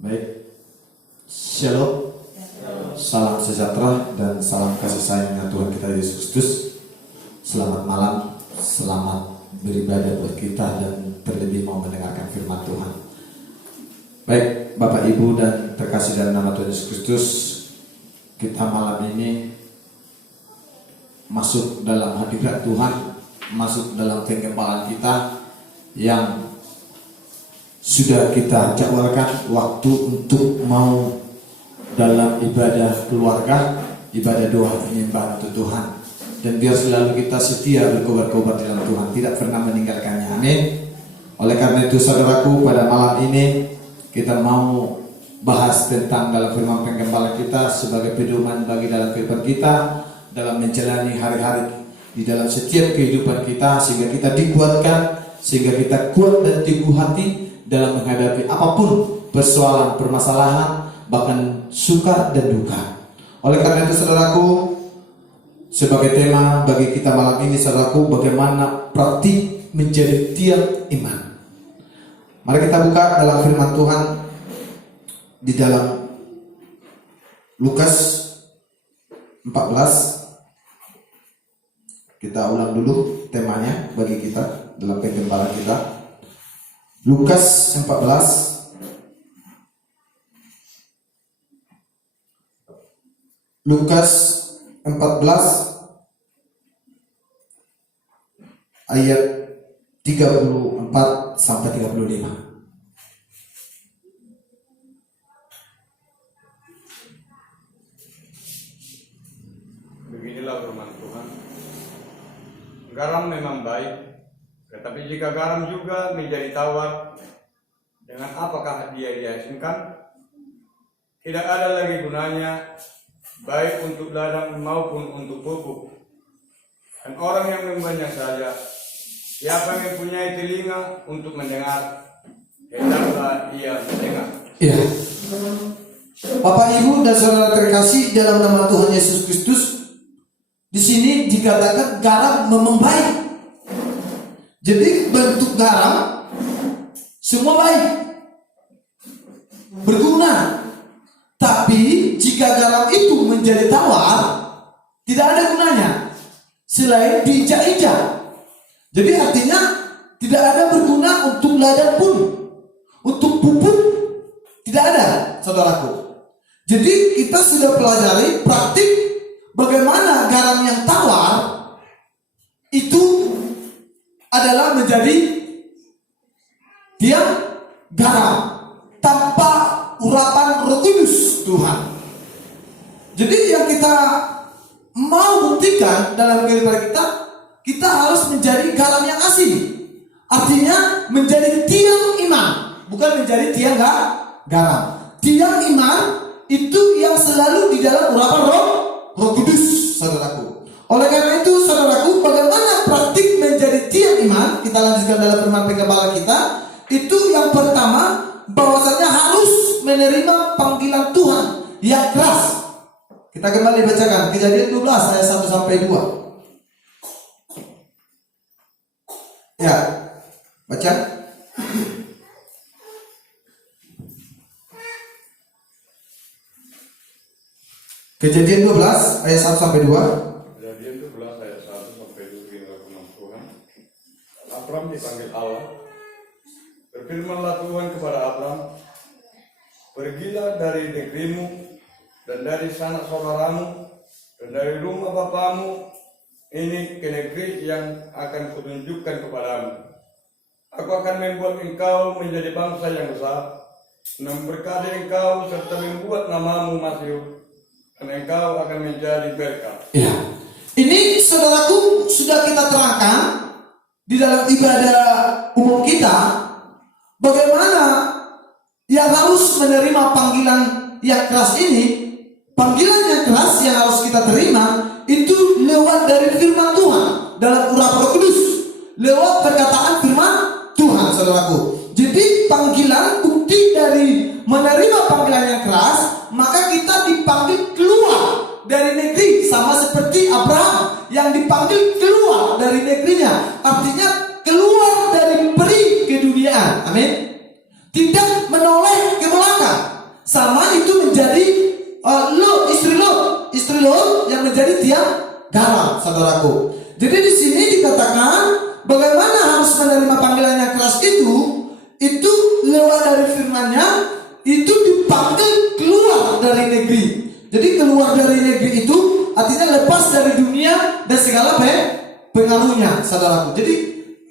Baik, Shalom, salam sejahtera dan salam kasih sayangnya Tuhan kita Yesus Kristus. Selamat malam, selamat beribadah buat kita dan terlebih mau mendengarkan firman Tuhan. Baik, Bapak Ibu dan terkasih dalam nama Tuhan Yesus Kristus, kita malam ini masuk dalam hadirat Tuhan, masuk dalam penggempalan kita yang sudah kita jadwalkan waktu untuk mau dalam ibadah keluarga, ibadah doa penyembahan untuk Tuhan. Dan biar selalu kita setia berkobar-kobar dalam Tuhan, tidak pernah meninggalkannya. Amin. Oleh karena itu saudaraku, pada malam ini kita mau bahas tentang dalam firman penggembala kita sebagai pedoman bagi dalam kehidupan kita, dalam menjalani hari-hari di dalam setiap kehidupan kita, sehingga kita dikuatkan, sehingga kita kuat dan teguh hati dalam menghadapi apapun persoalan, permasalahan, bahkan suka dan duka. Oleh karena itu saudaraku, sebagai tema bagi kita malam ini saudaraku, bagaimana praktik menjadi tiang iman. Mari kita buka dalam firman Tuhan di dalam Lukas 14. Kita ulang dulu temanya bagi kita dalam penggembalaan kita. Lukas 14 ayat 34 sampai 35. Beginilah firman Tuhan. Garam memang baik, tetapi jika garam juga menjadi tawar, dengan apakah dia diasinkan? Tidak ada lagi gunanya, baik untuk ladang maupun untuk pupuk. Dan orang yang membanyaknya saja, siapa yang mempunyai telinga untuk mendengar, hendaklah ia mendengar. Ya, Bapak Ibu dan saudara terkasih dalam nama Tuhan Yesus Kristus, di sini dikatakan garam memang baik. Jadi bentuk garam semua baik, berguna. Tapi jika garam itu menjadi tawar, tidak ada gunanya selain diinjak-injak. Jadi artinya tidak ada berguna untuk ladang pun, untuk pupuk tidak ada, saudaraku. Jadi kita sudah pelajari praktik bagaimana garam yang tawar itu adalah menjadi tiang garam tanpa urapan Roh Kudus Tuhan. Jadi yang kita mau buktikan dalam kehidupan kita, kita harus menjadi garam yang asli. Artinya menjadi tiang iman, bukan menjadi tiang garam. Tiang iman itu yang selalu di dalam urapan Roh Kudus, saudaraku. Oleh karena itu, saudaraku, bagaimana praktik menjadi tiang iman? Kita lanjutkan dalam firman penggembala kita. Itu yang pertama, bahwasanya harus menerima panggilan Tuhan yang keras. Kita kembali bacakan Kejadian 12 ayat 1 sampai 2. Ya, baca. Kejadian 12 ayat 1 sampai 2. Kejadian 12 ayat 1 sampai 2 beginilah firman Tuhan. Abram dipanggil Allah. Berfirmanlah Tuhan kepada Abram, pergilah dari negerimu dan dari sanak saudaramu dan dari rumah bapamu ini ke negeri yang akan kutunjukkan kepadamu. Aku akan membuat engkau menjadi bangsa yang besar, memberkati engkau serta membuat namamu masyhur, dan engkau akan menjadi berkat. Ya. Ini saudaraku sudah kita terangkan di dalam ibadah umum kita, bagaimana yang harus menerima panggilan yang keras ini. Panggilan yang keras yang harus kita terima itu lewat dari firman Tuhan dalam urapan Roh Kudus, lewat perkataan firman Tuhan, saudaraku. Jadi panggilan, bukti dari menerima panggilan yang keras, maka kita dipanggil keluar dari negeri, sama seperti Abraham yang dipanggil keluar dari negerinya. Artinya keluar dari peri keduniaan. Amin. Tidak menoleh ke belakang. sama itu menjadi istri Lot yang menjadi tiang garam, saudaraku. Jadi di sini dikatakan bagaimana harus menerima panggilan yang keras itu lewat dari firman-Nya, itu dipanggil keluar dari negeri. Jadi keluar dari negeri itu artinya lepas dari dunia dan segala pengaruhnya, saudaraku. Jadi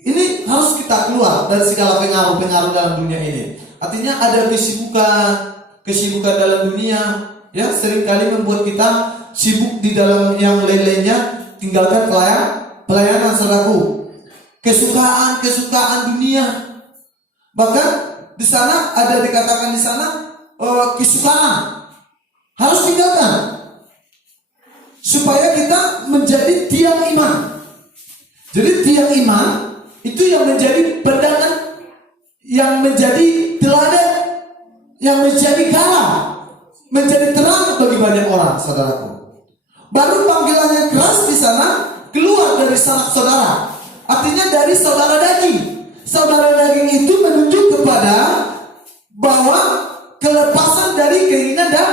ini harus kita keluar dari segala pengaruh dalam dunia ini. Artinya ada kesibukan dalam dunia, ya, seringkali membuat kita sibuk di dalam yang lain-lainnya, tinggalkan pelayanan, saudaraku. Kesukaan dunia. Bahkan di sana ada dikatakan di sana kesukaan harus tinggalkan supaya kita menjadi tiang iman. Jadi tiang iman itu yang menjadi pedangan, yang menjadi teladan, yang menjadi garam, menjadi terang bagi banyak orang, saudaraku. Baru panggilan yang keras di sana keluar dari sanak saudara, artinya dari saudara daging. Saudara daging itu menunjuk kepada bahwa kelepasan dari keinginan dan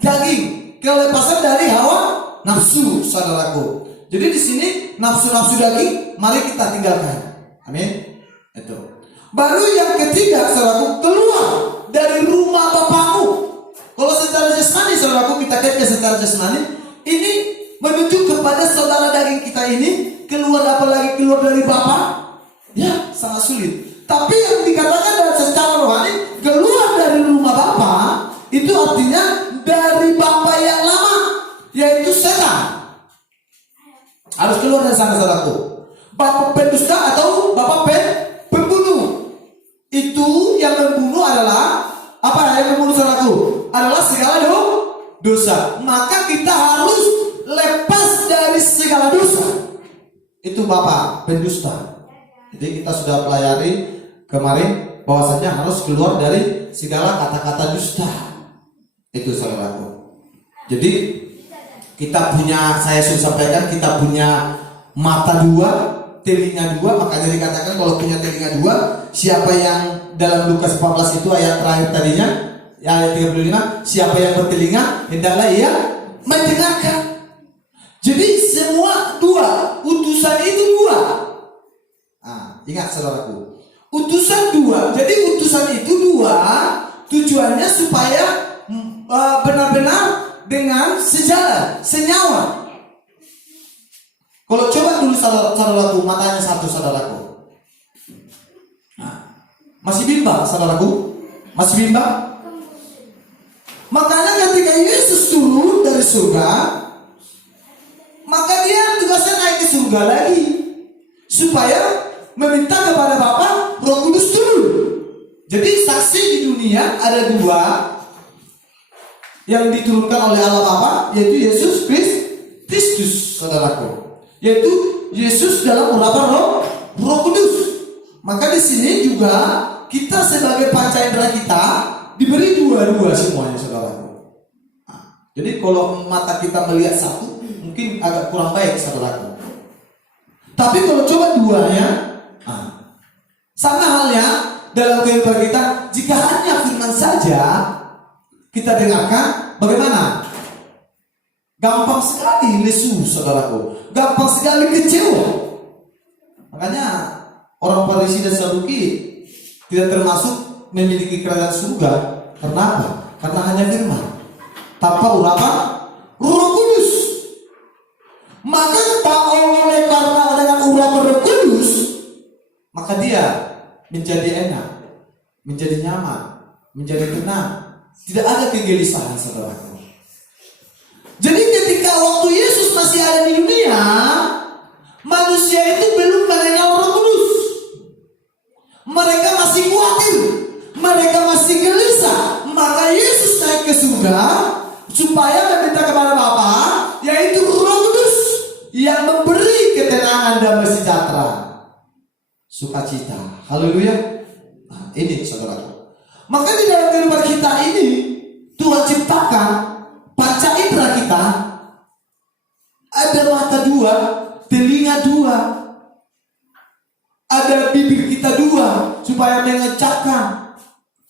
daging, kelepasan dari hawa nafsu, saudaraku. Jadi di sini nafsu-nafsu daging mari kita tinggalkan. Amin. Itu. Baru yang ketiga, saudaraku, keluar dari rumah Bapakmu. Kalau secara jasmani, saudaraku, kita kaitkan secara jasmani, ini menunjuk kepada saudara daging kita ini keluar, apalagi keluar dari Bapa. Ya, sangat sulit. Tapi yang dikatakan dalam secara rohani keluar dari rumah Bapa, itu artinya dari Bapa yang lama, yaitu setan. Harus keluar dari sana, saudaraku. Bapa pendusta atau Bapa pembunuh. Itu yang membunuh adalah apa? Yang membunuh, saudaraku, adalah segala dosa. Maka kita harus lepas dari segala dosa. Itu Bapa pendusta. Jadi kita sudah pelajari kemarin bahwasanya harus keluar dari segala kata-kata dusta. Itu, saudaraku. Jadi kita punya, saya sudah sampaikan, kita punya mata dua, telinga dua. Makanya dikatakan kalau punya telinga dua, siapa yang dalam Lukas 14 itu ayat terakhir tadinya, ayat 35, siapa yang bertelinga hendaklah ia mendengarkan. Jadi semua dua, utusan itu dua. Ingat, saudaraku, utusan dua. Jadi utusan itu dua, tujuannya supaya benar-benar dengan sejalan, senyawa. Kalau coba dulu saudaraku, matanya satu, saudaraku. Masih bimbang, saudaraku? Masih bimbang? Makanya ketika Yesus turun dari surga, maka dia tugasnya naik ke surga lagi, supaya meminta kepada Bapa Roh Kudus turun. Jadi saksi di dunia ada dua yang diturunkan oleh Allah Bapa, yaitu Yesus Kristus, saudaraku. Yaitu Yesus dalam urapan Roh Kudus. Maka di sini juga kita sebagai panca indera kita diberi dua-dua semuanya, saudaraku. Jadi kalau mata kita melihat satu mungkin agak kurang baik, saudaraku. Tapi kalau coba duanya, sama halnya dalam kehidupan kita, jika hanya firman saja kita dengarkan, bagaimana? Gampang sekali lesu, saudaraku. Gampang sekali kecewa. Makanya orang Farisi dan Saduki tidak termasuk memiliki kerajaan surga. Karena apa? Karena hanya firman, tanpa urapan Roh Kudus. Maka oleh karena dengan urapan Roh Kudus, maka dia menjadi enak, menjadi nyaman, menjadi tenang, tidak ada kegelisahan, saudaraku. Jadi ketika waktu Yesus masih ada di dunia, manusia itu belum mengenal Roh Kudus. Mereka masih khawatir, mereka masih gelisah. Maka Yesus naik ke surga supaya meminta kepada Bapa, yaitu Roh Kudus yang memberi ketenangan dan sejahtera, sukacita. Haleluya. Ini, saudaraku. Maka di dalam kehidupan kita ini Tuhan ciptakan panca indera kita, ada mata dua, telinga dua, ada bibir kita dua, supaya mengucapkan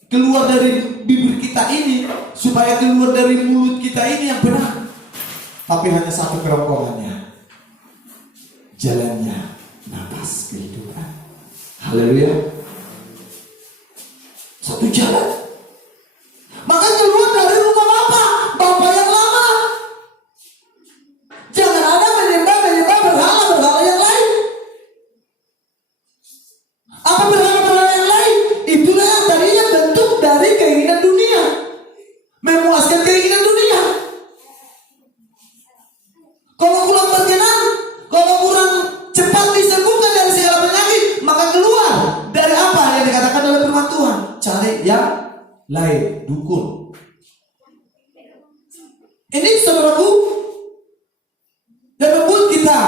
keluar dari bibir kita ini, supaya keluar dari mulut kita ini yang benar. Tapi hanya satu kerongkongannya, jalannya nafas kehidupan. Haleluya. Satu jalan. Maka keluar dari rumah Bapa yang lama. Jangan ada menyembah berhala yang lain. Apa berhala yang lain? Itulah yang tadinya bentuk dari keinginan dunia, memuaskan keinginan dunia. Kalau kurang berkenan, kalau kurang cepat disembuhkan dari segala penyakit, maka keluar dari apa yang dikatakan dalam firman Tuhan. Cari yang lain, dukun. Ini saudaraku yang membuat kita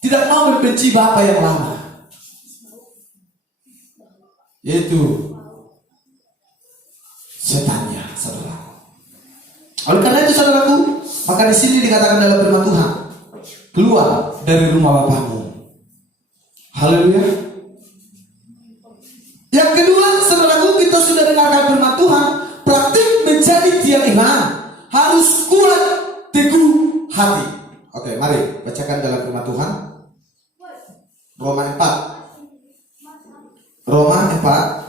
tidak mau membenci Bapa yang lama, yaitu setannya, saudaraku. Oleh karena itu saudaraku, maka di sini dikatakan dalam firman Tuhan, keluar dari rumah Bapamu. Haleluya. Yang kedua, saudaraku, kita sudah dengarkan firman Tuhan, praktik menjadi tiang iman harus kuat, teguh hati. Oke, mari bacakan dalam firman Tuhan. Roma 4. Roma 4.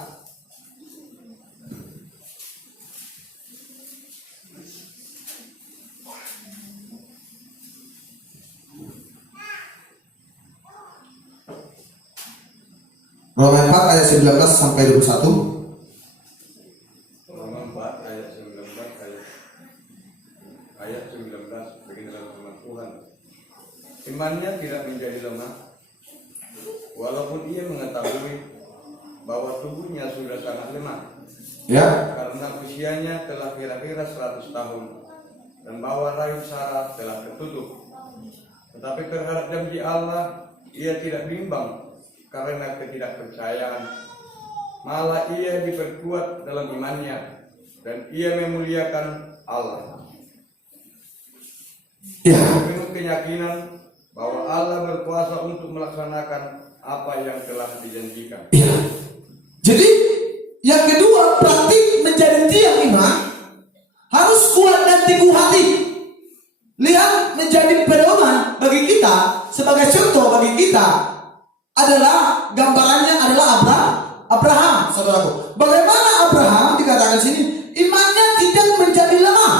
Roma 4 ayat 19 sampai 21. Roma 4 ayat 19 ayat 19 beginilah firman Tuhan. Imannya tidak menjadi lemah, walaupun ia mengetahui bahwa tubuhnya sudah sangat lemah. Ya. Karena usianya telah kira-kira 100 tahun dan bahwa rahim Sarah telah tertutup. Tetapi terhadap janji Allah ia tidak bimbang karena ketidakpercayaan, malah ia diperkuat dalam imannya dan ia memuliakan Allah. Ya. Penuh keyakinan bahwa Allah berkuasa untuk melaksanakan apa yang telah dijanjikan. Ya. Jadi yang kedua, praktik menjadi tiang iman harus kuat dan teguh hati. Lihat, menjadi pedoman bagi kita, sebagai contoh bagi kita adalah, gambarannya adalah Abraham, saudaraku. Bagaimana Abraham dikatakan sini, imannya tidak menjadi lemah,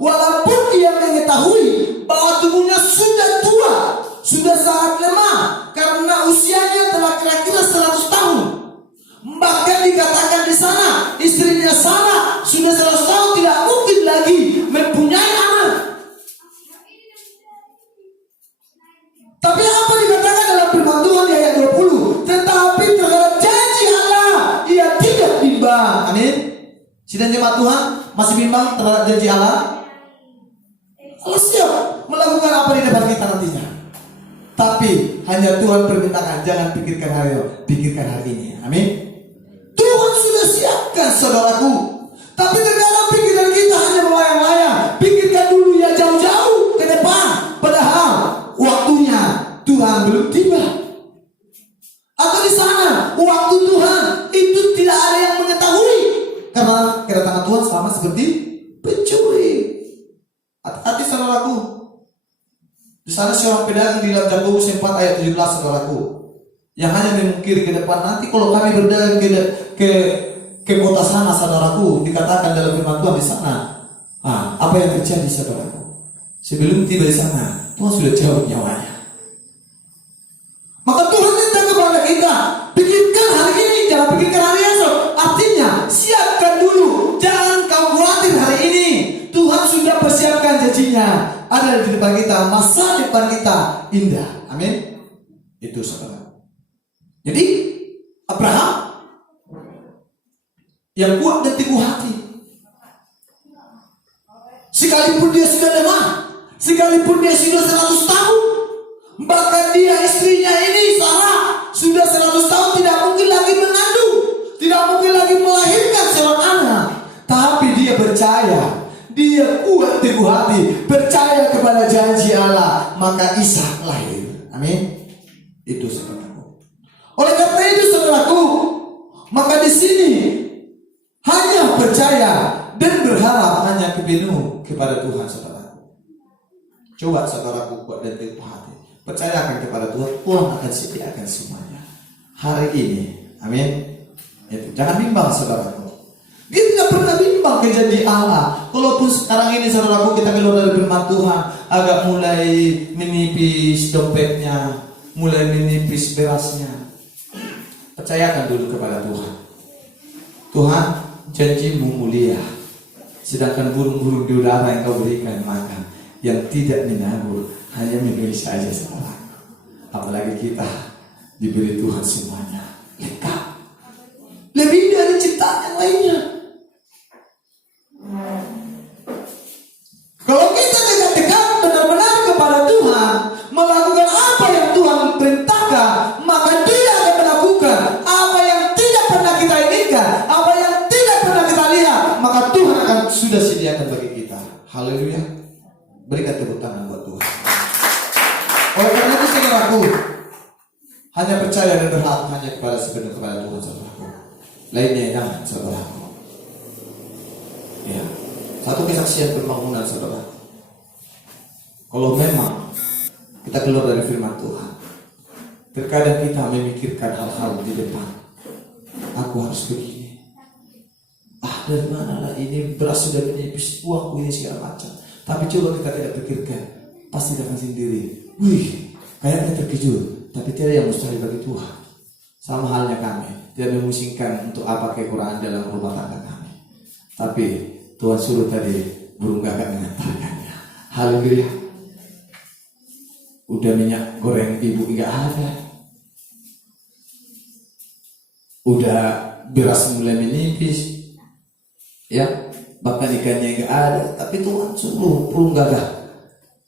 walaupun ia mengetahui bahwa tubuhnya sudah tua, sudah sangat lemah, karena usianya telah kira-kira 100 tahun. Bahkan dikatakan di sana, istrinya Sarah sudah 100 tahun tidak mungkin lagi mempunyai anak. Tapi apa dikatakan dalam firman Tuhan di ayat 20? Tetapi terhadap janji Allah ia tidak bimbang. Amin. Sidang jemaat Tuhan masih bimbang terhadap janji Allah? Allah siap melakukan apa di depan kita nantinya. Tapi hanya Tuhan permintakan, jangan pikirkan hari ini. Amin. Tuhan sudah siapkan, saudaraku. Tapi terkadang pikiran kita hanya melayang-layang. Pikirkan dulu ya jauh-jauh ke depan. Padahal waktunya Tuhan belum tiba. Atau di sana waktu Tuhan itu tidak ada yang mengetahui, karena kedatangan Tuhan sama seperti pencuri. Hati-hati saudaraku. Di sana seorang pedagang di dalam Yakobus 4 ayat 17, saudaraku, yang hanya memungkiri ke depan. Nanti kalau kami berdagang ke kota sana, saudaraku, dikatakan dalam firman Tuhan di sana, apa yang terjadi, saudaraku? Sebelum tiba di sana, Tuhan sudah jauh nyawanya. Maka Tuhan minta kepada kita, pikirkan hari ini, jangan pikirkan hari esok. Artinya, siapkan dulu, jangan kau khawatir hari ini. Tuhan sudah persiapkan janjinya, ada di depan kita, masa depan kita indah. Amin. Itu saudara. Jadi Abraham yang kuat dan teguh hati, sekalipun dia sudah lemah, sekalipun dia sudah 100 tahun, bahkan dia istrinya ini Sarah sudah 100 tahun tidak mungkin lagi mengandung, tidak mungkin lagi melahirkan seorang anak. Tapi dia percaya, dia kuat teguh hati, percaya kepada janji Allah, maka Ishak lahir. Amin. Itu saudaraku. Oleh karena itu saudaraku, maka di sini percaya dan berharap hanya penuh kepada Tuhan, saudaraku. Coba saudaraku buat dan teguh hati, percayakan kepada Tuhan, Tuhan akan sediakan semuanya hari ini. Amin. Itu jangan bimbang, saudaraku. Dia tidak pernah bimbang ke janji Allah. Walaupun sekarang ini saudaraku kita keluar dari firman Tuhan, agak mulai menipis dompetnya, mulai menipis berasnya. Percayakan dulu kepada Tuhan. Tuhan, janjimu mulia, sedangkan burung-burung di udara yang kau berikan makan, yang tidak menabur, hanya memilih saja saudara. Apalagi kita diberi Tuhan semuanya lengkap, lebih dari ciptaan yang lainnya. Kalau kita dekat benar-benar kepada Tuhan, melakukan apa yang Tuhan perintahkan, maka Dia akan melakukan apa yang tidak pernah kita inginkan, apa yang tidak pernah kita lihat, maka Tuhan akan sudah sediakan bagi kita. Haleluya. Berikan tepuk tangan buat Tuhan. Oleh karena itu saudaraku, hanya percaya dan berharap hanya kepada sepenuhnya kepada Tuhan, saudaraku. Lainnya jangan, saudaraku. Ya. Satu kesaksian pembangunan, saudara. Kalau memang kita keluar dari firman Tuhan, terkadang kita memikirkan hal-hal di depan. Aku harus begini. Dari mana lah ini, beras sudah menipis, uangku ini segala macam. Tapi coba kita tidak pikirkan, pasti datang sendiri. Wih, kayaknya terkejut. Tapi tidak yang mustahil bagi Tuhan. Sama halnya kami, tidak memusingkan untuk apa kekurangan dalam rumah tangga kami. Tapi Tuhan suruh tadi burung gagak mengantarkannya. Haleluya. Udah minyak goreng ibu enggak ada. Udah beras mulai menipis. Ya, bahkan ikannya enggak ada, tapi Tuhan suruh burung gagak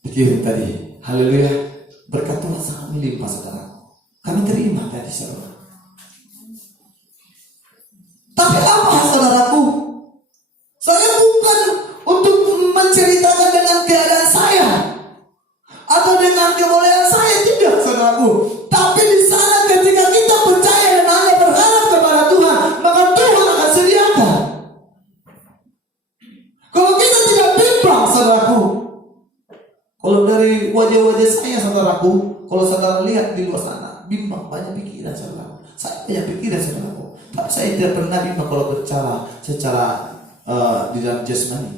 dikirim tadi. Haleluya. Berkat Tuhan sangat melimpah, saudara. Kami terima tadi, saudara. Tapi apa, saudaraku? Saya bukan untuk menceritakan dengan keadaan saya atau dengan kebolehan saya, tidak, saudaraku. Tapi di sana ketika kita percaya dan hanya berharap kepada Tuhan, maka Tuhan akan sediakan. Kalau kita tidak bimbang, saudaraku, kalau dari wajah-wajah saya, saudaraku, kalau saudara lihat di luar sana, bimbang, banyak pikiran, saudaraku. Saya banyak pikiran, saudaraku. Tapi saya tidak pernah bimbang kalau berbicara secara di dalam jasmani.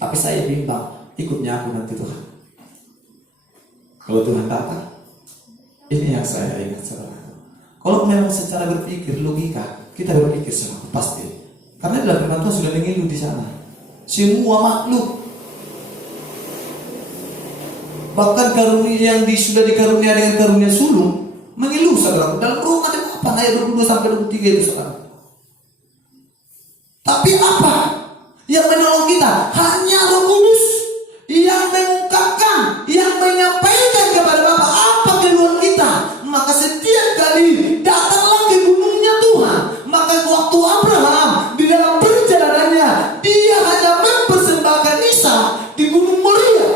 Tapi saya bimbang, ikutnya aku nanti Tuhan. Kalau Tuhan datang, ini yang saya ingat, saudaraku. Kalau memang secara berpikir logika, kita berpikir saudaraku, pasti. Karena dalam firman Tuhan sudah mengilu di sana. Semua makhluk, bahkan karunia yang sudah dikarunia dengan karunia sulung, mengeluh, saudaraku. Dalam Roma 8 ayat 22 sampai 23 itu, saudara. Tapi apa yang menolong kita? Hanya Roh Kudus yang mengungkapkan, yang menyampaikan kepada Bapa apa keluhan kita. Maka setiap kali datanglah ke gunungnya Tuhan, maka waktu Abraham di dalam perjalanannya, dia hanya mempersembahkan Ishak di Gunung Moria.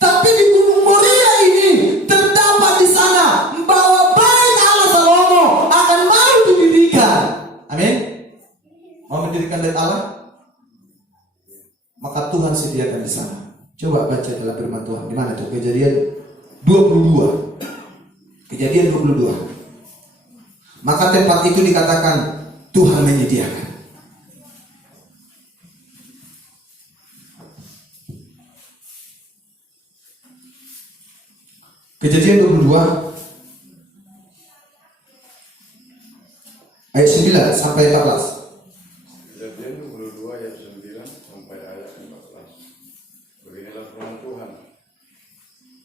Tapi di Gunung Moria ini terdapat di sana bahwa bait Allah Salomo akan mau didirikan. Amin. Mau mendirikan bait Allah, maka Tuhan sediakan di sana. Coba baca dalam firman Tuhan. Di mana tuh? Kejadian 22. Kejadian 22. Maka tempat itu dikatakan Tuhan menyediakan. Kejadian 22 ayat 9 sampai 14. Kejadian 22 ayat 9 sampai ayat 14. Beginilah firman Tuhan.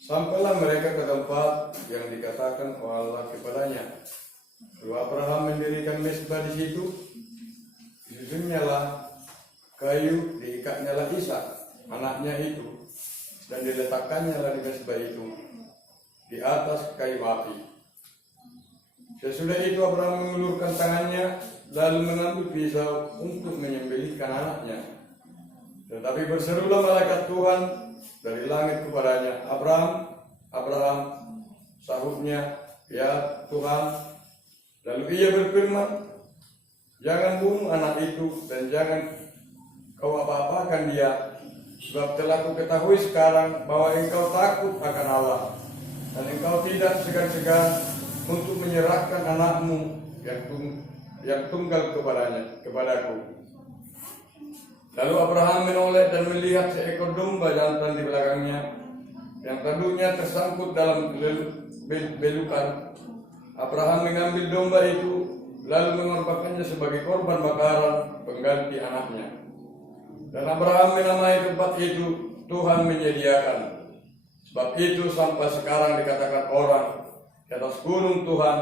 Sampailah mereka ke tempat yang dikatakan Allah kepadanya. Lalu Abraham mendirikan mezbah di situ. Disusunnya kayu, diikatnya Ishak, anaknya itu, dan diletakkannya di mezbah itu di atas kayu api. Sesudah itu Abraham mengulurkan tangannya lalu mengambil pisau untuk menyembelihkan anaknya. Tetapi berserulah malaikat Tuhan dari langit kepadanya, Abraham, Abraham. Sahutnya, ya Tuhan. Lalu ia berfirman, Jangan bunuh anak itu dan jangan kau apa-apakan dia. Sebab telah ku ketahui sekarang bahwa engkau takut akan Allah dan engkau tidak segan-segan untuk menyerahkan anakmu yang tunggal kepadaku. Lalu Abraham menoleh dan melihat seekor domba jantan di belakangnya yang tanduknya tersangkut dalam belukan. Abraham mengambil domba itu lalu mengorbankannya sebagai korban bakaran pengganti anaknya. Dan Abraham menamai tempat itu Tuhan menyediakan. Sebab itu sampai sekarang dikatakan orang di atas gunung Tuhan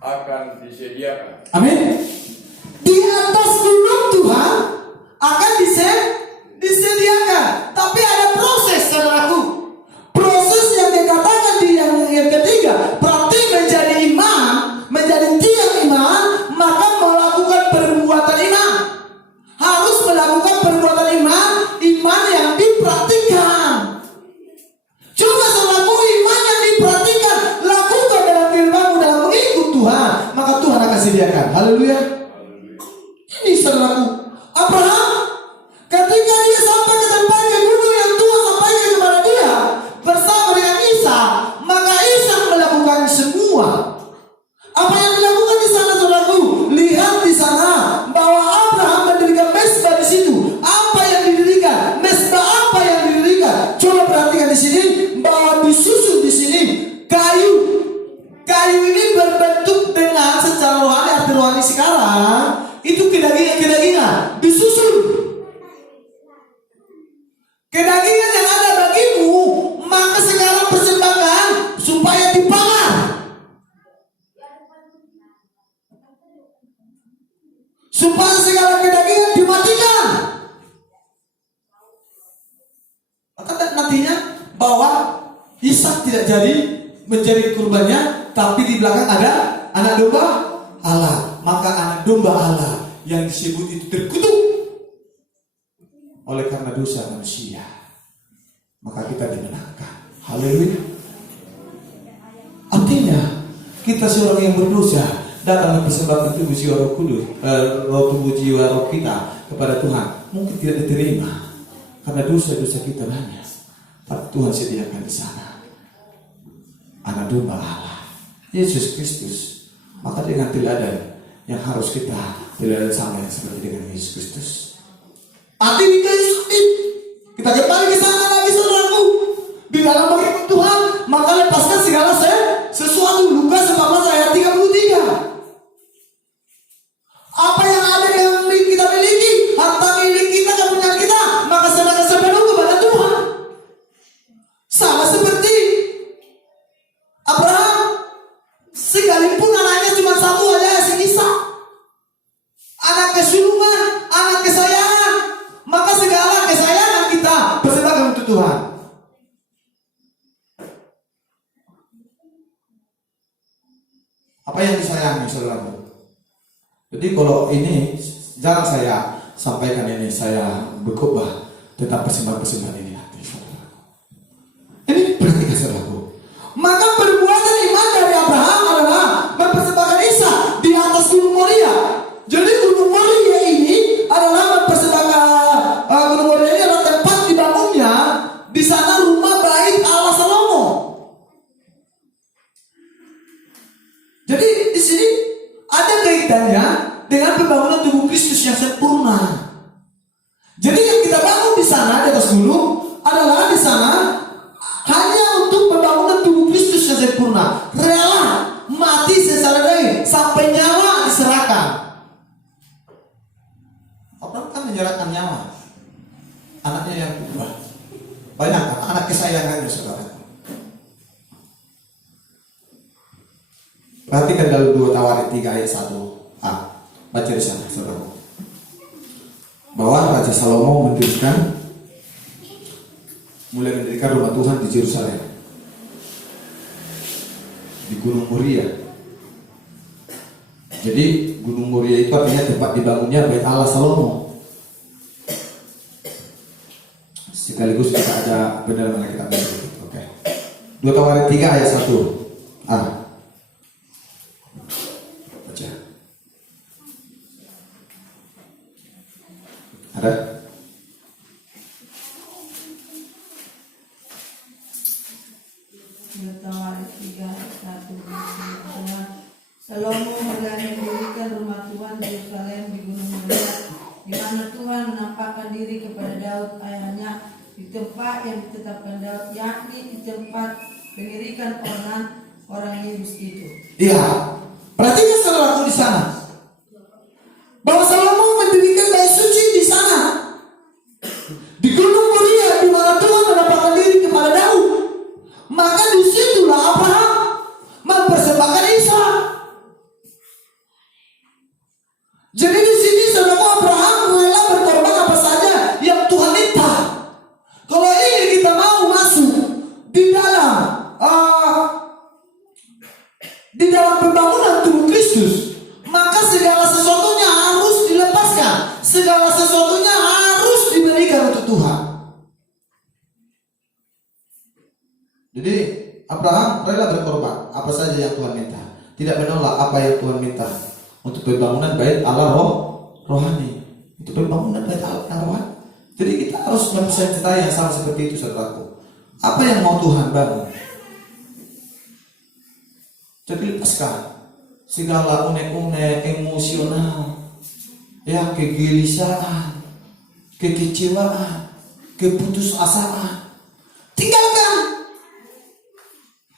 akan disediakan. Amin. Di atas gunung Tuhan akan disediakan. Tapi ada proses, saudaraku. Proses yang dikatakan di yang ketiga, berarti menjadi imam, menjadi tiang iman, maka melakukan perbuatan iman. Harus melakukan perbuatan iman yang dipraktikkan. Coba saudaraku, iman yang diperhatikan, lakukan dalam firman-Mu dalam mengikut Tuhan, maka Tuhan akan sediakan. Haleluya. Ini saudaraku, Abraham ketika dia sampai ke tempat ke gunung yang Tuhan sampaikan kepada dia bersama dengan Ishak, maka Ishak melakukan semua. Apa yang dilakukan di sana, saudaraku? Lihat di sana bahwa Abraham mendirikan mesbah di situ. Apa yang didirikan? Mesbah apa yang didirikan? Coba perhatikan di sini bahwa disusun di sini kayu. Kayu ini berbentuk dengan secara rohani, arti rohani sekarang itu kedagingan disusun. Kedagingan yang ada bagimu, maka sekarang persembahkan supaya dibakar. Supaya segala kedagingan dimatikan. Maka nantinya bahwa Ishak tidak jadi menjadi kurbannya, tapi di belakang ada anak domba Allah. Maka anak domba Allah yang disebut itu terkutuk oleh karena dosa manusia. Maka kita dimenangkan. Haleluya. Artinya kita seorang yang berdosa datang mempersembahkan tubuh jiwa roh kudus, tubuh jiwa roh kita kepada Tuhan, mungkin tidak diterima karena dosa-dosa kita banyak. Tapi Tuhan sediakan di sana anak domba Allah, Yesus Kristus. Maka dengan teladan yang harus kita teladan sama yang seperti dengan Yesus Kristus. Arti Yesus kita kembali ke sana lagi, saudaraku. Di dalam mengikut Tuhan, maka lepaskan segala sesuatu. Lukas 14 ayat 33. Apa yang ada yang kita miliki, harta milik kita, kepunyaan kita, maka serahkan sepenuh kepada Tuhan. Sama seperti Abraham, sekalipun anaknya cuma satu aja, si Ishak, anak kesulungan, anak kesayangan, maka segala kesayangan kita persembahkan untuk Tuhan. Apa yang disayangi, saudara? Jadi kalau ini jarang saya sampaikan ini, saya berkhotbah tentang persembahan-persembahan ini nanti, saudara. Ini perhatikan, saudaraku. Maka perbuatan iman dari Abraham adalah mempersembahkan Ishak di atas gunung Moria. Jadi gunung Moria ini adalah mempersembahkan gunung Moria ini adalah tempat dibangunnya di sana rumah bait Allah Salomo. Jadi di sini ada kaitannya dengan pembangunan tubuh Kristus yang sempurna. Jadi yang kita bangun di sana di atas gunung adalah di sana hanya untuk pembangunan tubuh Kristus yang sempurna. Rela mati secara daging sampai nyawa diserahkan. Abraham kan menyerahkan nyawa. Anaknya yang kedua. Banyak anak kesayangannya, saudara. Perhatikan dalam 2 Tawarik 3 ayat 1a. Baca di sana, saudara. Bahwa Raja Salomo mulai mendirikan rumah Tuhan di Yerusalem, di Gunung Moria. Jadi Gunung Moria itu artinya tempat dibangunnya bait Allah Salomo. Sekaligus kita ada benar mana kita baca. Oke. 2 Tawarik 3 ayat 1a. Baca. Ada? Bertawar 3:1. Salomo mulai mendirikan rumah Tuhan di Yerusalem di Gunung Moriah, di mana Tuhan menampakkan diri kepada Daud ayahnya di tempat yang ditetapkan Daud, yakni di tempat pengirikan orang Yebus itu. Iya. Perhatikan saudaraku di sana. Bahwa Salomo mendirikan bait suci di sana. Di Gunung Moriah di mana Tuhan menampakkan diri kepada Daud. Maka disitulah Abraham mempersembahkan Ishak. Jadi di sini saudara Abraham rela berkorban apa saja yang Tuhan minta. Kalau ini kita mau masuk di dalam pembangunan tubuh Kristus, maka segala sesuatunya harus dilepaskan, segala sesuatunya harus diberikan untuk Tuhan. Jadi Abraham rela berkorban apa saja yang Tuhan minta, tidak menolak apa yang Tuhan minta untuk pembangunan bait Allah rohani, untuk pembangunan bait Allah rohani. Jadi kita harus mencintai yang sama seperti itu, saudaraku. Apa yang mau Tuhan bangun? Jadi lepaskan segala unek-unek emosional, ya, kegelisahan, kekecewaan, keputusasaan. Tinggalkan.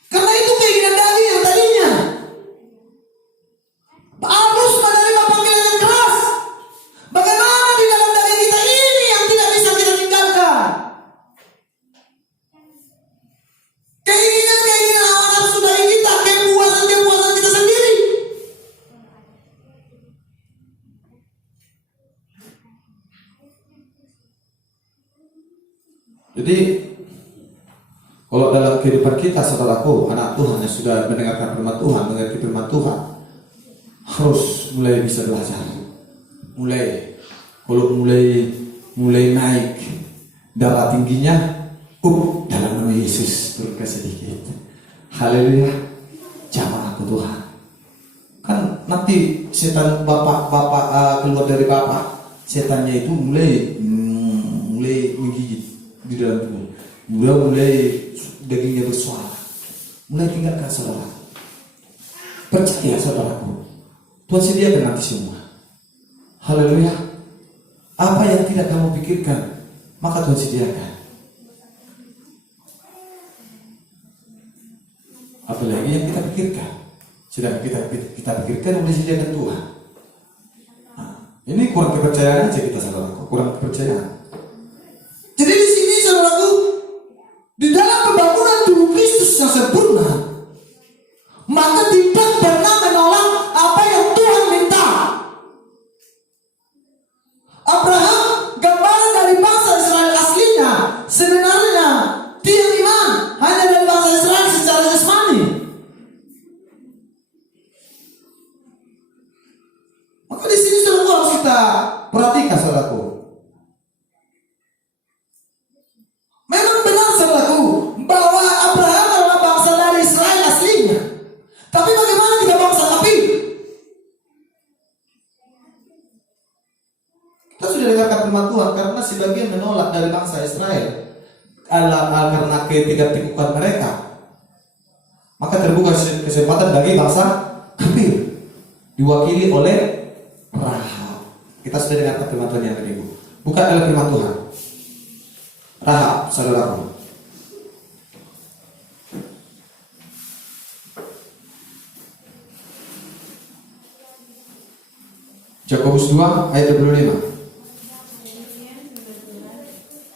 Karena itu keinginan daging yang tadinya harus menerima panggilan yang keras. Bagaimana di dalam daging kita ini yang tidak bisa kita tinggalkan? Keinginan hawa nafsu daging kita, kepuasan kita sendiri. Jadi kalau dalam kehidupan kita, saudaraku, anak Tuhan yang sudah mendengarkan firman Tuhan, mengerti firman Tuhan, harus mulai bisa belajar. Mulai naik darah tingginya, dalam nama Yesus turun sedikit. Haleluya. Jamaah aku Tuhan. Kan nanti setan bapak keluar dari bapak, setannya itu mulai menggigit di dalam tubuh. Mulai dagingnya bersuara. Mulai tinggalkan saudara. Percaya saudaraku, Tuhan sediakan nanti semua. Haleluya. Apa yang tidak kamu pikirkan, maka Tuhan sediakan. Apalagi yang kita pikirkan, sedang kita pikirkan boleh sediakan Tuhan. Nah, ini kurang kepercayaan aja kita, saudaraku, kurang kepercayaan. Jadi di sini saudaraku, di dalam pembangunan tubuh Kristus yang sempurna, maka tidak pernah menolak apa yang Tuhan minta. Abraham, gambaran dari bangsa Israel aslinya, sebenarnya tiang iman hanya dari bangsa Israel secara jasmani. Maka di sini saudaraku harus kita perhatikan, saudaraku. Memang benar saudaraku bahwa Abraham adalah bangsa dari Israel aslinya. Tapi bagaimana kita bangsa kafir? Kita sudah dengarkan firman Tuhan, karena sebagian menolak dari bangsa Israel karena ketidaktakutan mereka, maka terbuka kesempatan bagi bangsa kafir diwakili oleh Rahab. Kita sudah dengarkan firman Tuhan yang tadi. Bukan oleh firman Tuhan. Rahab, saudaraku. Yakobus 2 ayat 25.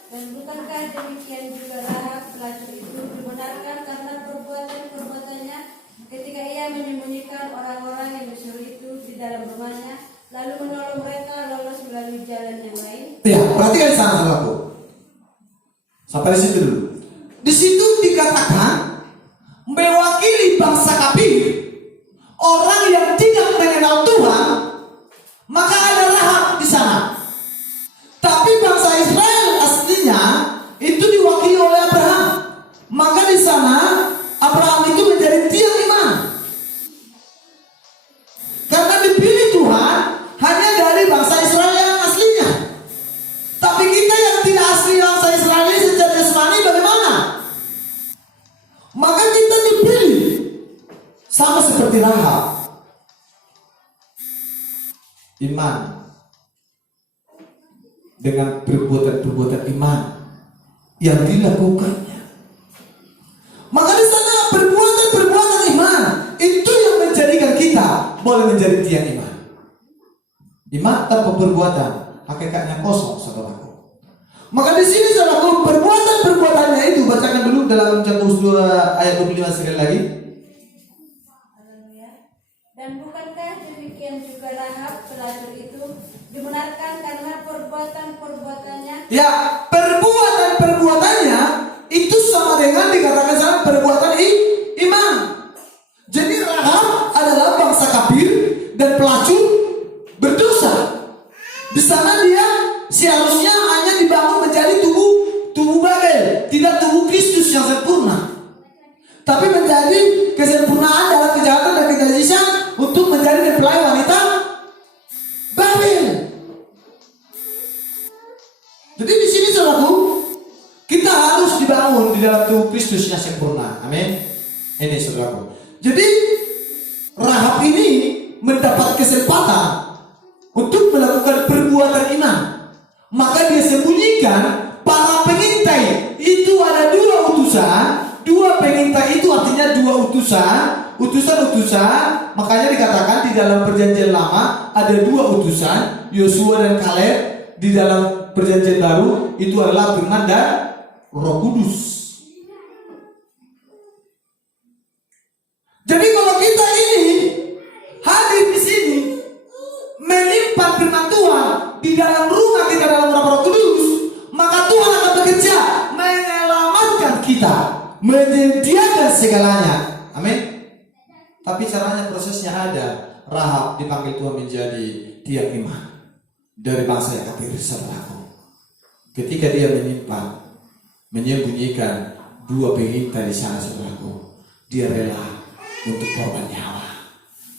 Dan bukankah demikian juga Rahab pelacur itu dibenarkan karena perbuatannya ketika ia menyembunyikan orang-orang yang disuruh itu di dalam rumahnya, lalu menolong mereka lolos melalui jalan yang lain? Ya, perhatikan di sana, saudaraku. Sampai di situ dulu. Di situ dikatakan mewakili bangsa kafir, orang yang tidak mengenal Tuhan, maka ada Rahab di sana. Tapi bangsa Israel aslinya itu diwakili oleh Abraham. Maka di sana Abraham itu menjadi tiang iman. Karena dipilih Tuhan hanya dari bangsa Israel yang aslinya. iman dengan perbuatan-perbuatan iman yang dilakukannya. Maka di sana perbuatan-perbuatan iman itu yang menjadikan kita boleh menjadi tiang iman. Iman tanpa perbuatan hakikatnya kosong, saudaraku. Maka di sini saudaraku, perbuatan-perbuatannya itu bacakan dulu dalam Jakobus 2 ayat 25 sekali lagi. Dan bukankah demikian juga Rahab pelacur itu dibenarkan karena perbuatan-perbuatannya? Ya, perbuatan-perbuatannya itu sama dengan dikatakan sama perbuatan iman. Jadi Rahab adalah bangsa kafir dan pelacur berdosa. Di sana dia seharusnya hanya dibangun menjadi tubuh Babel, tidak tubuh Kristus yang sempurna, tapi menjadi kesempurnaan dalam kejahatan dan kenajisan untuk menjadi mempelai wanita Babel. Jadi di sini saudaraku, kita harus dibangun di dalam tubuh Kristus yang sempurna. Amin. Ini saudaraku. Jadi Rahab ini mendapat kesempatan untuk melakukan perbuatan iman. Maka dia sembunyikan para pengintai. Itu ada dua utusan. Dua pengintai itu artinya dua utusan. Makanya dikatakan di dalam perjanjian lama ada dua utusan, Yosua dan Kaleb. Di dalam perjanjian baru itu adalah Firman dan Roh Kudus. Jadi kalau kita ini hadir di sini menyimpan firman Tuhan di dalam rumah kita dalam Roh Kudus, maka Tuhan akan bekerja menyelamatkan kita, menyediakan segalanya. Amin. Tapi caranya, prosesnya ada. Rahab dipanggil Tuhan menjadi tiang iman dari bangsa yang kafir, saudaraku. Ketika dia menyembunyikan dua pengintai di sana, saudaraku, dia rela untuk korban nyawa.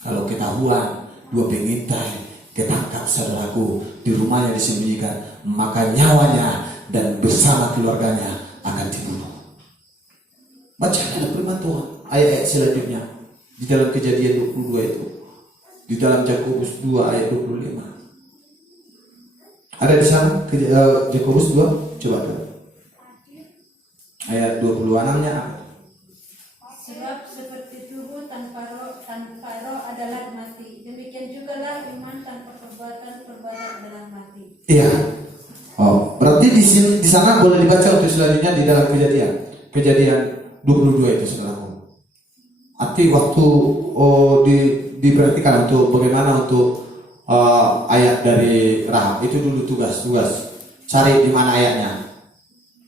Kalau ketahuan dua pengintai ketangkap, saudaraku, di rumahnya disembunyikan, maka nyawanya dan bersama keluarganya akan dibunuh. Baca ada firman Tuhan ayat-ayat selanjutnya di dalam Kejadian 22 itu, di dalam Jakobus 2 ayat 25. Ada di sana Jakobus 2, coba dulu. Ayat 26-nya. Sebab seperti tubuh tanpa roh adalah mati. Demikian jugalah iman tanpa perbuatan adalah mati. Iya. Oh, berarti di sana boleh dibaca untuk selanjutnya di dalam Kejadian 22 itu, saudaraku. Arti waktu diperhatikan untuk bagaimana untuk ayat dari Rahab itu dulu tugas cari di mana ayatnya.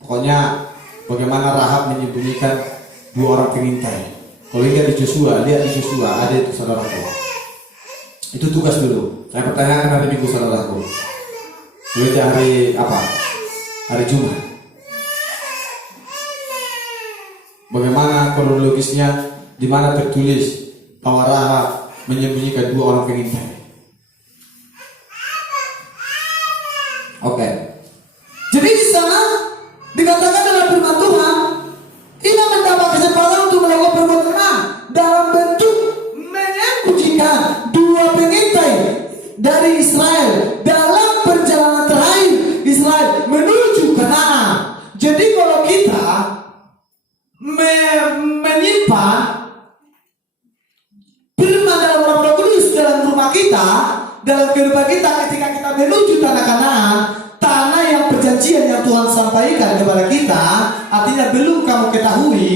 Pokoknya bagaimana Rahab menyembunyikan dua orang pengintai. Kalau lihat di Joshua ada itu, saudaraku. Itu tugas dulu. Saya pertanyakan hari Minggu, saudaraku. Itu hari apa? Hari Jumat. Bagaimana kronologisnya, di mana tertulis bahwa Rahab menyembunyikan dua orang pengintai. Oke. Jadi di sana dikatakan dalam firman Tuhan, kita mendapat kesempatan untuk melakukan perbuatan dalam bentuk menyembunyikan dua pengintai dari Israel dalam perjalanan terakhir Israel menuju Kanaan. Jadi kalau kita menyimpan firman dalam Roh Kudus dalam rumah kita, dalam kehidupan kita, ketika kita menuju tanah Kanaan, tanah yang perjanjian yang Tuhan sampaikan kepada kita, artinya belum kamu ketahui,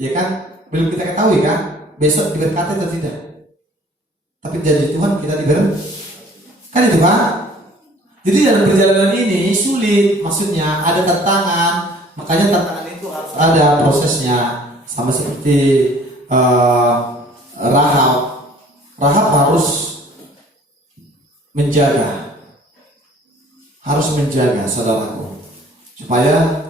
ya kan? Belum kita ketahui kan? Besok diberkati atau tidak? Tapi janji Tuhan kita diberkati, kan itu Pak? Jadi dalam perjalanan ini sulit, maksudnya ada tantangan, makanya tantangan itu harus ada prosesnya, sama seperti Rahab harus menjaga, saudaraku, supaya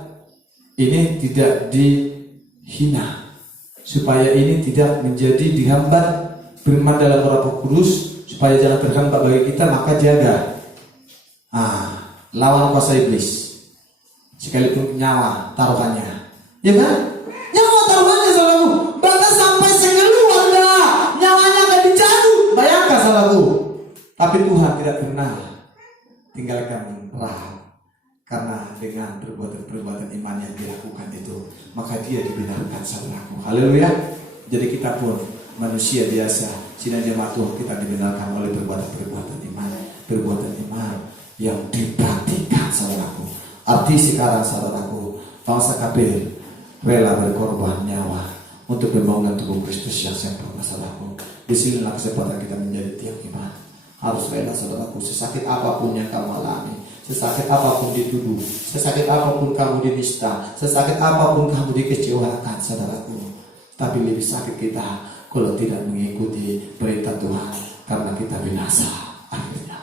ini tidak dihina, supaya ini tidak menjadi dihambat firman dalam Roh Kudus, supaya jangan terhambat bagi kita. Maka jaga lawan kuasa iblis, sekalipun nyawa taruhannya, ya kan? Nyawa taruhannya, saudaraku, bahkan sampai sekeluarga nyawanya akan dicabut. Bayangkan, saudaraku, Tapi Tuhan tidak pernah tinggalkan Rahab, karena dengan perbuatan-perbuatan iman yang dilakukan itu, maka dia dibenarkan, saudaraku. Haleluya. Jadi kita pun manusia biasa, sidang jemaat Tuhan, kita dibenarkan oleh perbuatan-perbuatan iman, perbuatan iman yang diperhatikan, saudaraku. Arti sekarang, saudaraku, bangsa kafir rela berkorban nyawa untuk pembangunan tubuh Kristus yang sempurna, saudaraku. Disinilah kesempatan kita menjadi tiang iman. Harus rela, saudaraku, sesakit apapun yang kamu alami, sesakit apapun dituduh, sesakit apapun kamu dinista, sesakit apapun kamu dikecewakan, saudaraku. Tapi lebih sakit kita kalau tidak mengikuti perintah Tuhan, karena kita binasa akhirnya.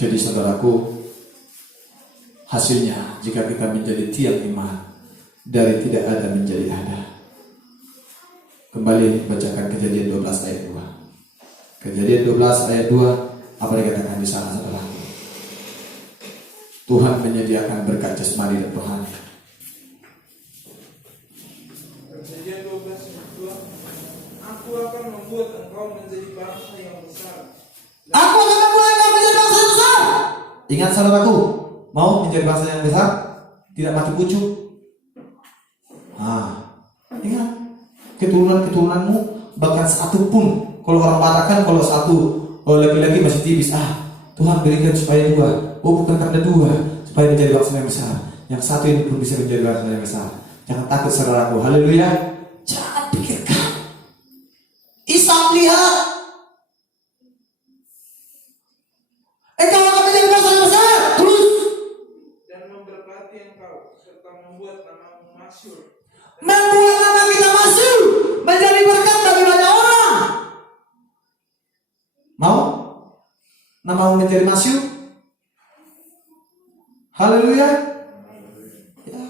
Jadi saudaraku, hasilnya jika kita menjadi tiang iman, dari tidak ada menjadi ada. Kembali bacakan Kejadian 12 ayat 2. Kejadian 12 ayat 2, apa dikatakan di sana, saudaraku? Tuhan menyediakan berkat jasmani dan rohani. Kejadian 12 ayat 2. Aku akan membuat engkau menjadi bangsa yang besar. Aku akan membuat engkau menjadi bangsa yang besar. Ingat, saudaraku, mau menjadi bangsa yang besar, tidak mati kucuk. Ingat, keturunan-keturunanmu bahkan satu pun, kalau orang katakan kalau satu laki-laki masih tipis, Tuhan berikan supaya 2. Bukan karena 2 supaya menjadi bangsa yang besar. Yang satu ini pun bisa menjadi bangsa yang besar. Jangan takut, saudaraku. Haleluya. Jangan pikirkan. Ishak lihat, engkau akan menjadi bangsa yang besar. Terus, Dan memberkati engkau serta membuat namamu masyhur. membuat nama kita masuk menjadi berkat bagi banyak orang. Mau? Namamu menjadi masyhur? Haleluya. Ya.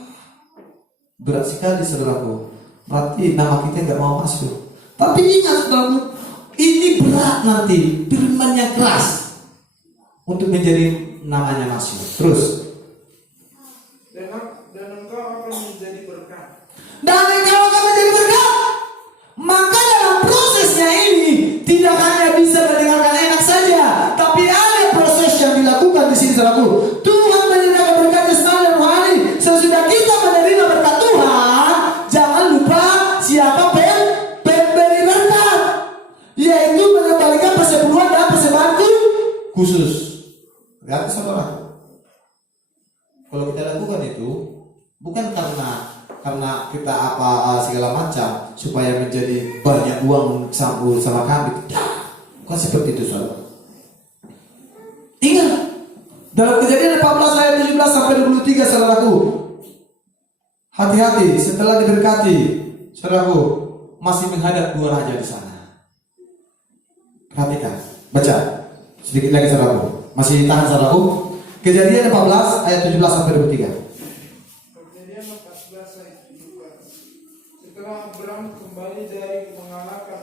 Berat sekali, saudaraku. Berarti nama kita nggak mau masuk. Tapi ingat, saudaraku, ini berat nanti, firman yang keras untuk menjadi namanya masyhur. Terus, Dan engkau akan menjadi berkat. dan engkau akan menjadi berkat. Maka dalam prosesnya ini tidak hanya bisa mendengarkan enak saja, tapi ada proses yang dilakukan di sini, saudaraku. Tuhan menyediakan berkat jasmani dan rohani. Sesudah kita menerima berkat Tuhan, jangan lupa siapa pemberi berkat, yaitu mengembalikan persepuluhan dan persembahan khusus. Lihat, saudara, kalau kita lakukan itu bukan karena kita segala macam supaya menjadi banyak uang sama kami. Bukan seperti itu, saudara. Ingat, dalam Kejadian 14 ayat 17 sampai 23, saudaraku, hati-hati, setelah diberkati, saudaraku, masih menghadap 2 raja di sana. Perhatikan, baca sedikit lagi, saudaraku. Masih tahan, saudaraku? Kejadian 14 ayat 17 sampai 23. Kejadian 14 ayat 17. Setelah Abram kembali dari mengalahkan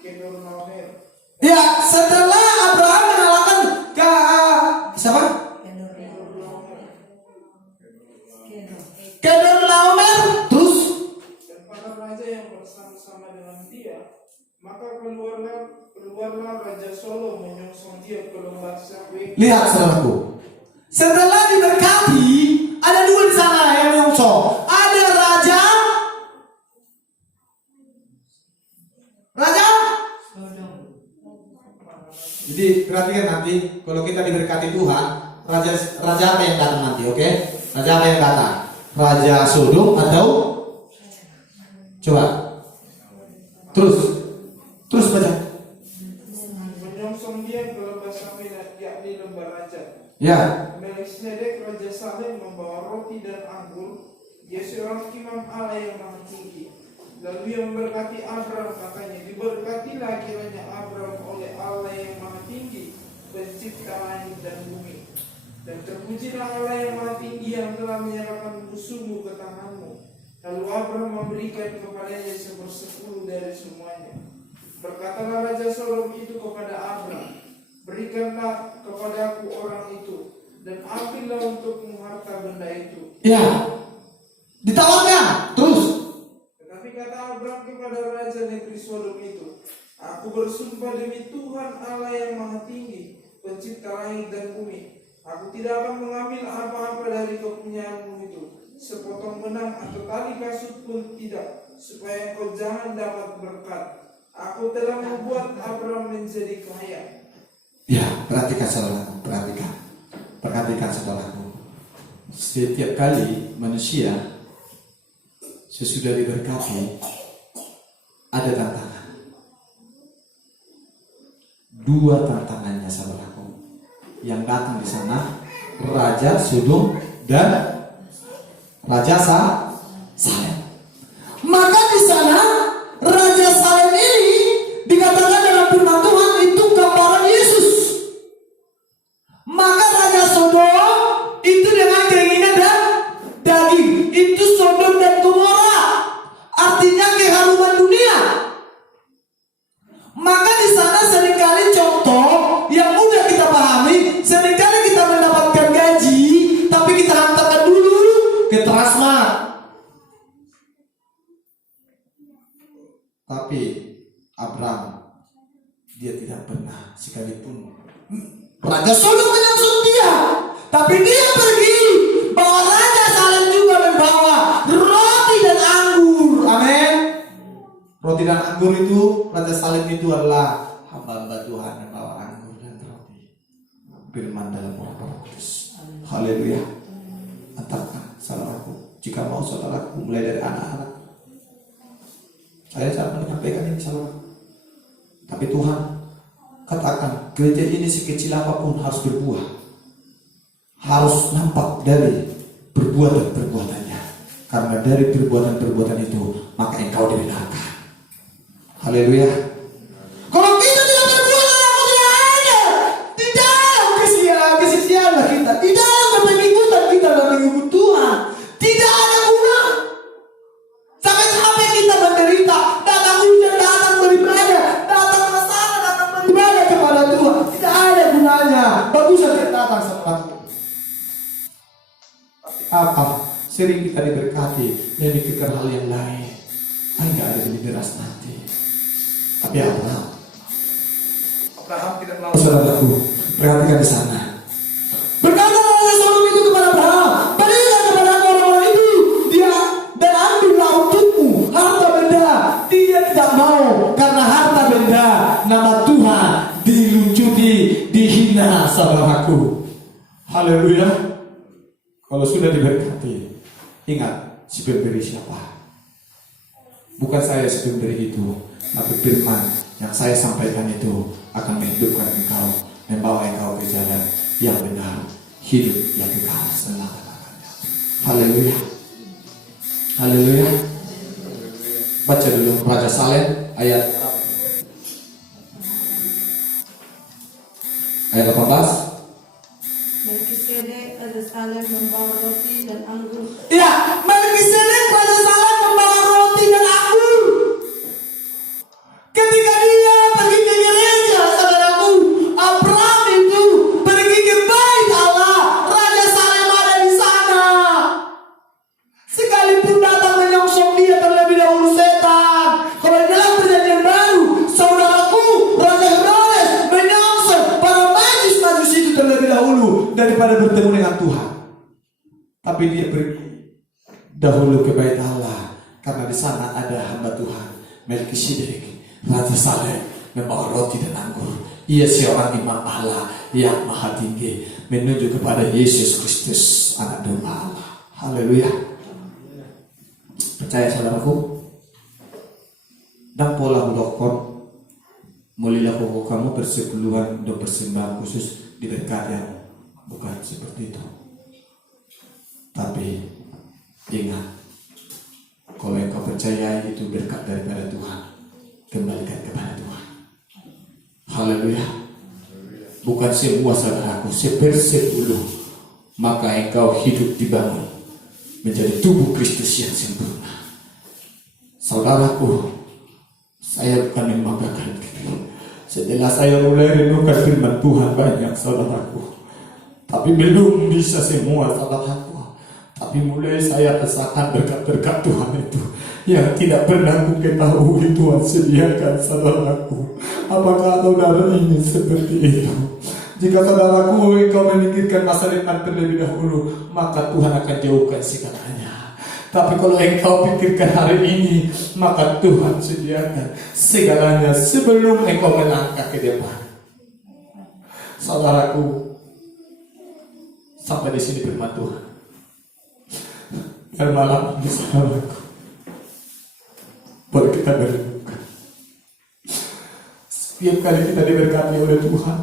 Kedorlaomer. Ya, setelah Abraham mengalahkan ke siapa? Kedorlaomer. Terus, Dan para raja yang bersama-sama dengan dia, maka keluarlah Raja Solo menyongsong dia ke lembah Sakwe. lihat, saudaraku. Setelah diberkati, ada 2 di sana yang menyongsong. Ada raja Jadi perhatikan nanti, kalau kita diberkati Tuhan, raja apa yang datang nanti, oke? Raja apa yang datang? Raja Sodom atau coba terus baca. Menyongsong dia ke lembah Sakwe, yakni lembah raja. Ya, Melkisedek Raja Salem membawa roti dan anggur. Dia seorang imam Allah yang maha tinggi. Lalu ia memberkati Abram, katanya, diberkatilah kiranya Abram oleh Allah yang maha tinggi, pencipta langit dan bumi. Dan terpujilah Allah yang maha tinggi yang telah menyerahkan musuhmu ke tanganmu. Lalu Abram memberikan kepadanya 1/10 dari semuanya. Berkatalah Raja Sodom itu kepada Abram, berikanlah kepadaku orang itu, dan ambillah untukmu harta benda itu. ya, ditawarkan terus. Tetapi kata Abram kepada Raja negeri Sodom itu, aku Aku bersumpah demi Tuhan Allah yang Maha Tinggi, pencipta langit dan bumi, aku tidak akan mengambil apa-apa dari kepunyaanmu itu, sepotong benang atau tali kasut pun tidak, supaya engkau jangan dapat berkat. Aku telah membuat Abraham menjadi kaya. Ya, perhatikan saudaraku, perhatikan saudaraku. Setiap kali manusia sesudah diberkati, ada tantangan. Dua tantangannya saudaraku. Yang datang di sana Raja Sodom dan Raja Salem. Maka di sana Raja Salem ini dikatakan dalam firman Tuhan itu gambaran Yesus. Maka Raja Sodom itu dengan keinginan dan daging, itu Sodom dan Gomora, artinya keharuman dunia. Maka di sana seringkali contoh yang mudah kita pahami, seringkali kita mendapatkan gaji, tapi kita hantarkan dulu ke Transmart. Tapi Abraham, dia tidak pernah sekalipun. Raja Sodom menyangsut dia, tapi dia pergi bawa Raja Salem juga membawa roti dan anggur. Amin. Roti dan anggur itu, Raja Salem itu adalah hamba-hamba Tuhan yang bawa anggur dan roti. Firman dalam Roh Kudus. Haleluya. Antapkan saudaraku, jika mau saudaraku mulai dari anak-anak. Saya sangat menyampaikan ini saudaraku. Tapi Tuhan katakan gereja ini sekecil apapun harus berbuah, harus nampak dari perbuatan-perbuatannya, karena dari perbuatan-perbuatan itu maka engkau dibenarkan. Haleluya. Kalau kita tidak berbuat, aku tidak ada di dalam kesia-siaan kita, di dalam kepengikutan kita dalam mengikut Tuhan, tidak ada guna. Sampai kita menderita, datang hujan, datang beribadah, datang masalah, datang beribadah kepada Tuhan, tidak ada gunanya. Baguslah kita datang saudaraku. Apa? Sering kita diberkati, memikirkan hal yang lain. Enggak ada lebih deras nanti. Tapi Abraham tidak mau. Saudaraku, perhatikan di sana. Berkata Raja Sodom itu kepada Abraham, berikan kepada orang-orang itu dia dan ambillah untukmu harta benda. Dia tidak mau, karena harta benda nama Tuhan dilucuti, dihina saudaraku. Haleluya. Kalau sudah diberkati, ingat si pemberi siapa? Bukan saya si pemberi itu, tapi firman yang saya sampaikan itu akan menghidupkan engkau, membawa engkau ke jalan yang benar, hidup yang kekal selama-lamanya. Haleluya. Haleluya. Baca dulu Raja Salem ayat 18. Melkisedek Raja Salem membawa roti dan anggur. Ya, Melkisedek Raja Salem membawa roti dan anggur. Ketika dia pergi ke gereja, saudaraku, Abraham itu pergi ke bait Allah. Raja Salem ada di sana. Sekalipun datang menyongsong dia terlebih dahulu setan. Kalau di dalam perjanjian baru, saudaraku, Raja Herodes menyongsong para majus itu terlebih dahulu daripada bertemu dengan Tuhan. Tapi dia pergi dahulu ke bait Allah, karena di sana ada hamba Tuhan Melkisedek. Raja Salem membawa roti dan anggur. Ia seorang imam Allah yang maha tinggi, menuju kepada Yesus Kristus, anak domba Allah. Haleluya. Percaya saudaraku. Dan pola melokon mulilah pokok kamu persepuluhan dan persembahan khusus diberkati. Bukan seperti itu. Tapi ingat, kalau engkau percaya itu berkat daripada Tuhan, kembalikan kepada Tuhan. Haleluya. Bukan semua saudaraku, sepersepuluh, maka engkau hidup dibangun menjadi tubuh Kristus yang sempurna. Saudaraku, saya bukan membanggakan diri. Setelah saya mulai renungkan firman Tuhan banyak saudaraku, tapi belum bisa semua saudaraku. Tapi mulai saya rasakan berkat-berkat Tuhan itu yang tidak pernah mengetahui Tuhan sediakan saudaraku. Apakah saudara ingin seperti itu? Jika saudaraku engkau memikirkan masa depan terlebih dahulu, maka Tuhan akan jauhkan segalanya. Tapi kalau engkau pikirkan hari ini, maka Tuhan sediakan segalanya sebelum engkau melangkah ke depan. Saudaraku, sampai di sini firman Tuhan. Dan malam ini saudaraku, boleh kita berdoa. Setiap kali kita diberkati oleh Tuhan,